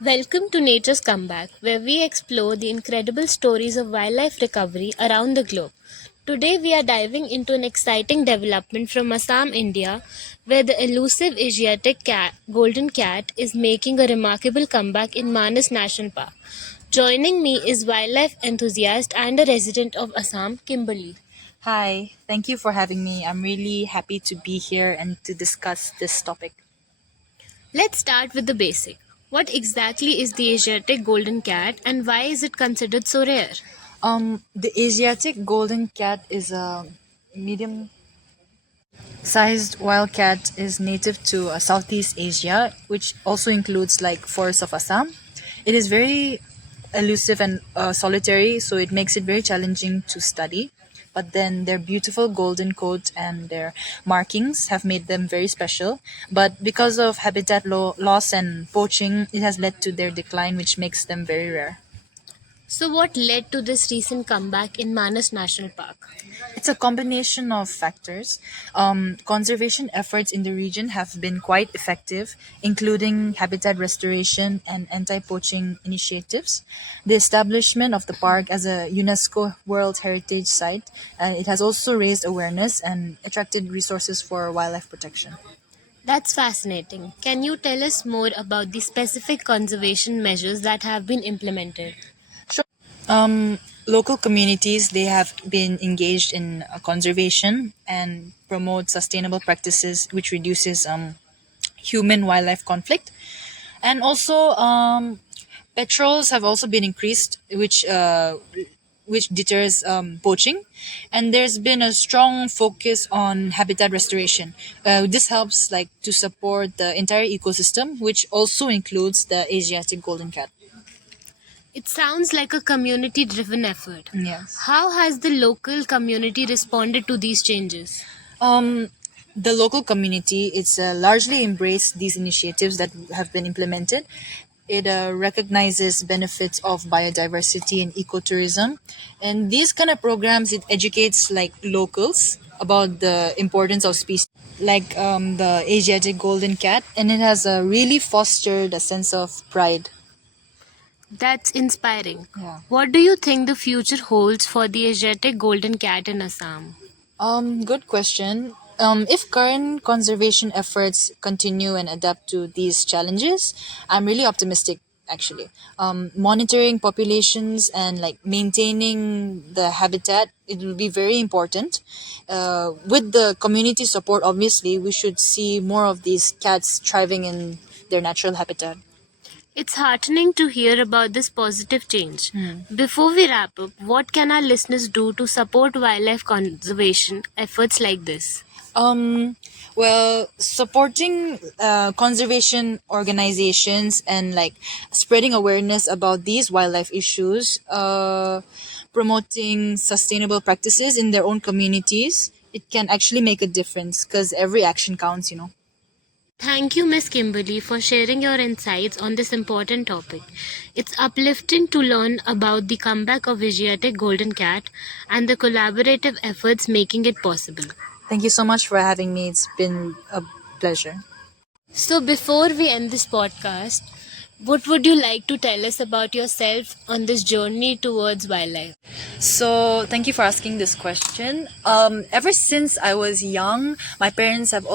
Welcome to Nature's Comeback, where we explore the incredible stories of wildlife recovery around the globe. Today, we are diving into an exciting development from Assam, India, where the elusive golden cat is making a remarkable comeback in Manas National Park. Joining me is wildlife enthusiast and a resident of Assam, Kimberly. Hi, thank you for having me. I'm really happy to be here and to discuss this topic. Let's start with the basic. What exactly is the Asiatic golden cat and why is it considered so rare? The Asiatic golden cat is a medium sized wild cat is native to Southeast Asia, which also includes like forests of Assam. It is very elusive and solitary, so it makes it very challenging to study. But then their beautiful golden coat and their markings have made them very special. But because of loss and poaching, it has led to their decline, which makes them very rare. So, what led to this recent comeback in Manas National Park? It's a combination of factors. Conservation efforts in the region have been quite effective, including habitat restoration and anti poaching initiatives. The establishment of the park as a UNESCO World Heritage Site, it has also raised awareness and attracted resources for wildlife protection. That's fascinating. Can you tell us more about the specific conservation measures that have been implemented? Sure. Local communities they have been engaged in conservation and promote sustainable practices, which reduces human wildlife conflict. And also, patrols have also been increased, which deters poaching. And there's been a strong focus on habitat restoration. This helps like to support the entire ecosystem, which also includes the Asiatic golden cat. It sounds like a community driven effort. Yes. How has the local community responded to these changes? Um, the local community it's largely embraced these initiatives that have been implemented. It recognizes benefits of biodiversity and ecotourism, and these kind of programs it educates like locals about the importance of species like the Asiatic golden cat, and it has really fostered a sense of pride. That's inspiring. Yeah. What do you think the future holds for the Asiatic golden cat in Assam? Good question. If current conservation efforts continue and adapt to these challenges, I'm really optimistic actually. Monitoring populations and like maintaining the habitat, it will be very important. With the community support, obviously, we should see more of these cats thriving in their natural habitat. It's heartening to hear about this positive change. Before we wrap up, what can our listeners do to support wildlife conservation efforts like this? Um, well, supporting conservation organizations and like spreading awareness about these wildlife issues, promoting sustainable practices in their own communities, it can actually make a difference because every action counts. Thank you, Miss Kimberly, for sharing your insights on this important topic. It's uplifting to learn about the comeback of Asiatic golden cat and the collaborative efforts making it possible. Thank you so much for having me. It's been a pleasure. So, before we end this podcast, what would you like to tell us about yourself on this journey towards wildlife? So, thank you for asking this question. Ever since I was young, my parents have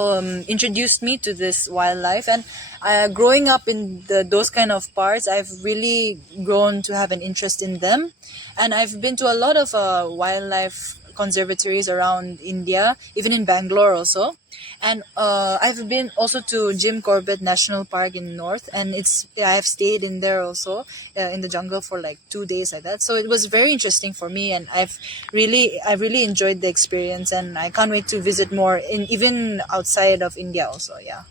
introduced me to this wildlife, and growing up in those kind of parts, I've really grown to have an interest in them. And I've been to a lot of wildlife conservatories around India, even in Bangalore also. And I've been also to Jim Corbett National Park in North, and I've stayed in there also in the jungle for like 2 days like that. So it was very interesting for me, and I really enjoyed the experience, and I can't wait to visit more in even outside of India also. Yeah.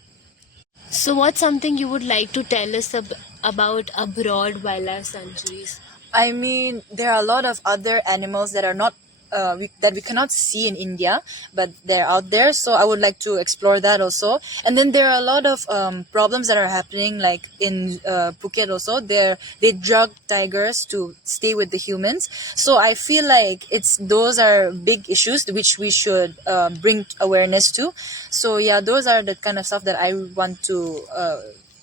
So, what's something you would like to tell us about abroad wildlife sanctuaries? I mean, there are a lot of other animals that are not that we cannot see in India, but they're out there. So I would like to explore that also. And then there are a lot of problems that are happening, like in Phuket also. They drug tigers to stay with the humans. So I feel like those are big issues which we should bring awareness to. So yeah, those are the kind of stuff that I want to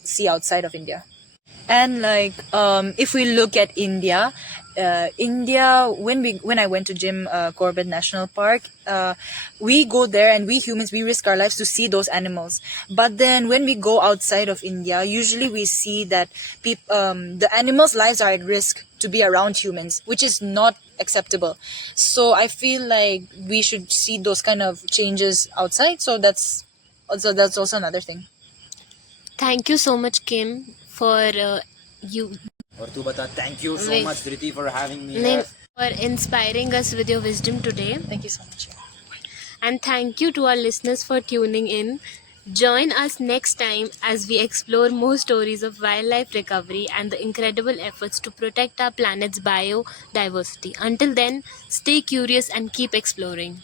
see outside of India. And like if we look at India, India, when I went to Jim Corbett National Park, we go there and we humans, we risk our lives to see those animals. But then when we go outside of India, usually we see that the animals' lives are at risk to be around humans, which is not acceptable. So I feel like we should see those kind of changes outside. So that's also another thing. Thank you so much, Kim, for you और तू बता thank you so Wait. much Dhriti for having me Nain- here. for inspiring us with your wisdom today. Thank you so much. And thank you to our listeners for tuning in. Join us next time as we explore more stories of wildlife recovery and the incredible efforts to protect our planet's biodiversity. Until then, stay curious and keep exploring.